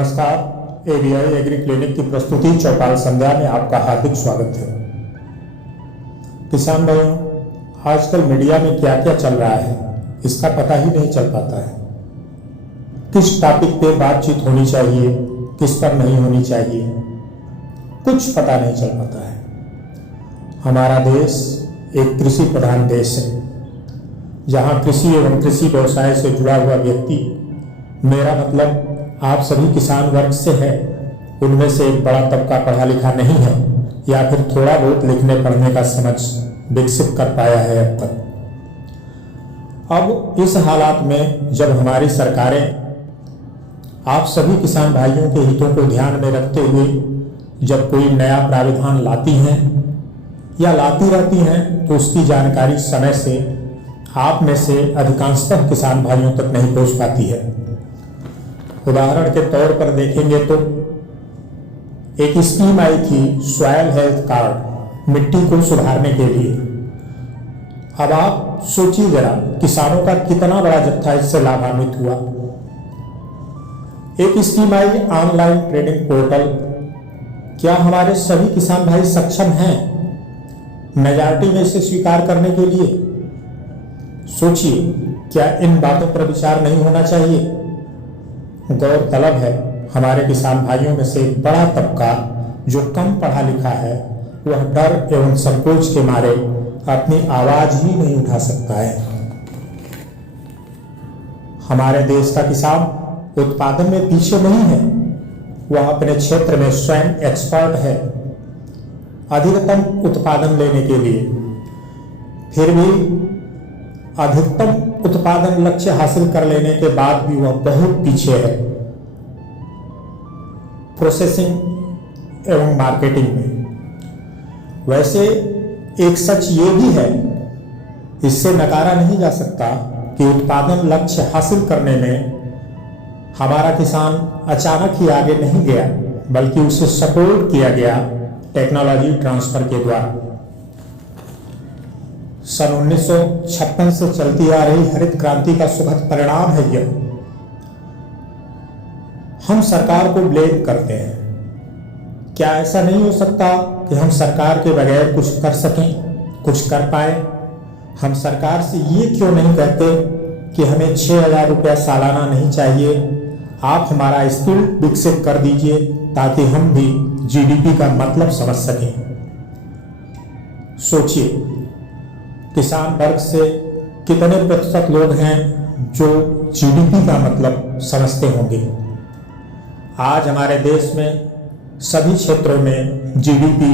नमस्कार। ABI agree clinic की प्रस्तुति चौपाल संध्या में आपका हार्दिक स्वागत है। किसान भाइयों, आजकल मीडिया में क्या क्या चल रहा है इसका पता ही नहीं चल पाता है। किस टॉपिक पे बातचीत होनी चाहिए, किस पर नहीं होनी चाहिए, कुछ पता नहीं चल पाता है। हमारा देश एक कृषि प्रधान देश है, जहाँ कृषि एवं कृषि व्यवसाय से जुड़ा हुआ व्यक्ति, मेरा मतलब आप सभी किसान वर्ग से है, उनमें से एक बड़ा तबका पढ़ा लिखा नहीं है या फिर थोड़ा बहुत लिखने पढ़ने का समझ विकसित कर पाया है अब तक। अब इस हालात में जब हमारी सरकारें आप सभी किसान भाइयों के हितों को ध्यान में रखते हुए जब कोई नया प्राविधान लाती हैं या लाती रहती हैं, तो उसकी जानकारी समय से आप में से अधिकांशतः किसान भाइयों तक नहीं पहुंच पाती है। उदाहरण के तौर पर देखेंगे तो एक स्कीम आई थी सॉइल हेल्थ कार्ड, मिट्टी को सुधारने के लिए। अब आप सोचिए जरा, किसानों का कितना बड़ा जत्था इससे लाभान्वित हुआ। एक स्कीम आई ऑनलाइन ट्रेडिंग पोर्टल। क्या हमारे सभी किसान भाई सक्षम हैं मेजॉरिटी में इसे स्वीकार करने के लिए? सोचिए, क्या इन बातों पर विचार नहीं होना चाहिए? गौरतलब है, हमारे किसान भाइयों में से एक बड़ा तबका जो कम पढ़ा लिखा है, वह डर एवं संकोच के मारे अपनी आवाज ही नहीं उठा सकता है। हमारे देश का किसान उत्पादन में पीछे नहीं है, वह अपने क्षेत्र में स्वयं एक्सपर्ट है अधिकतम उत्पादन लेने के लिए। फिर भी अधिकतम उत्पादन लक्ष्य हासिल कर लेने के बाद भी वह बहुत पीछे है प्रोसेसिंग एवं मार्केटिंग में। वैसे एक सच ये भी है, इससे नकारा नहीं जा सकता कि उत्पादन लक्ष्य हासिल करने में हमारा किसान अचानक ही आगे नहीं गया, बल्कि उसे सपोर्ट किया गया टेक्नोलॉजी ट्रांसफर के द्वारा। सन 1956 से चलती आ रही हरित क्रांति का सुखद परिणाम है यह। हम सरकार को ब्लेम करते हैं। क्या ऐसा नहीं हो सकता कि हम सरकार के बगैर कुछ कर सकें, कुछ कर पाए? हम सरकार से ये क्यों नहीं कहते कि हमें 6,000 रुपया सालाना नहीं चाहिए, आप हमारा स्किल विकसित कर दीजिए ताकि हम भी जीडीपी का मतलब समझ सकें। सोचिए, किसान वर्ग से कितने प्रतिशत लोग हैं जो जीडीपी का मतलब समझते होंगे। आज हमारे देश में सभी क्षेत्रों में जीडीपी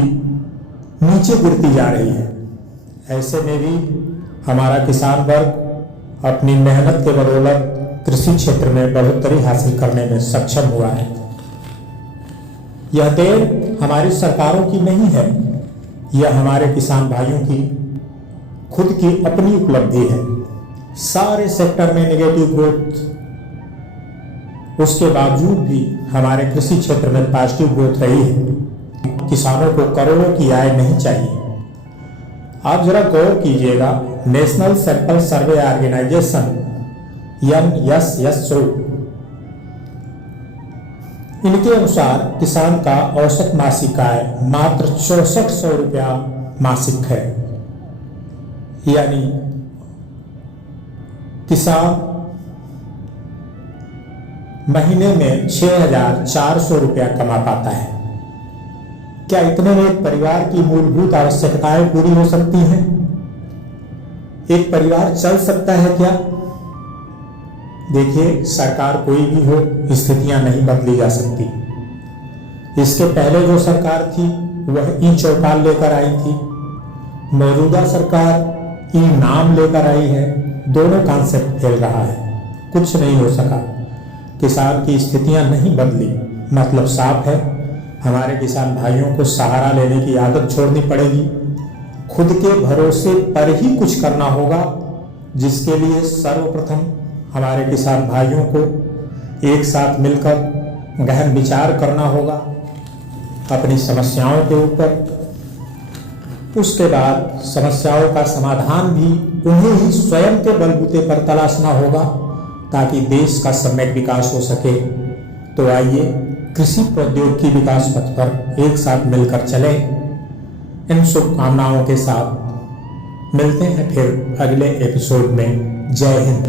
नीचे गिरती जा रही है। ऐसे में भी हमारा किसान वर्ग अपनी मेहनत के बदौलत कृषि क्षेत्र में बढ़ोतरी हासिल करने में सक्षम हुआ है। यह देन हमारी सरकारों की नहीं है, यह हमारे किसान भाइयों की खुद की अपनी उपलब्धि है। सारे सेक्टर में नेगेटिव ग्रोथ, उसके बावजूद भी हमारे कृषि क्षेत्र में पॉजिटिव ग्रोथ रही है। किसानों को करोड़ों की आय नहीं चाहिए। आप जरा गौर कीजिएगा, national sample survey organisation NSSO, इनके अनुसार किसान का औसत मासिक आय मात्र 6400 रुपया मासिक है। यानी किसान महीने में 6,400 रुपया कमा पाता है। क्या इतने में एक परिवार की मूलभूत आवश्यकताएं पूरी हो सकती हैं? एक परिवार चल सकता है क्या? देखिए, सरकार कोई भी हो, स्थितियां नहीं बदली जा सकती। इसके पहले जो सरकार थी वह ई चौपाल लेकर आई थी, मौजूदा सरकार ई नाम लेकर आई है। दोनों कॉन्सेप्ट फेल रहा है, कुछ नहीं हो सका। किसान की स्थितियां नहीं बदली, मतलब साफ है, हमारे किसान भाइयों को सहारा लेने की आदत छोड़नी पड़ेगी। खुद के भरोसे पर ही कुछ करना होगा, जिसके लिए सर्वप्रथम हमारे किसान भाइयों को एक साथ मिलकर गहन विचार करना होगा अपनी समस्याओं के ऊपर। उसके बाद समस्याओं का समाधान भी उन्हें ही स्वयं के बलबूते पर तलाशना होगा, ताकि देश का सम्यक विकास हो सके। तो आइए कृषि प्रौद्योगिकी विकास पथ पर एक साथ मिलकर चले। इन शुभकामनाओं के साथ मिलते हैं फिर अगले एपिसोड में। जय हिंद।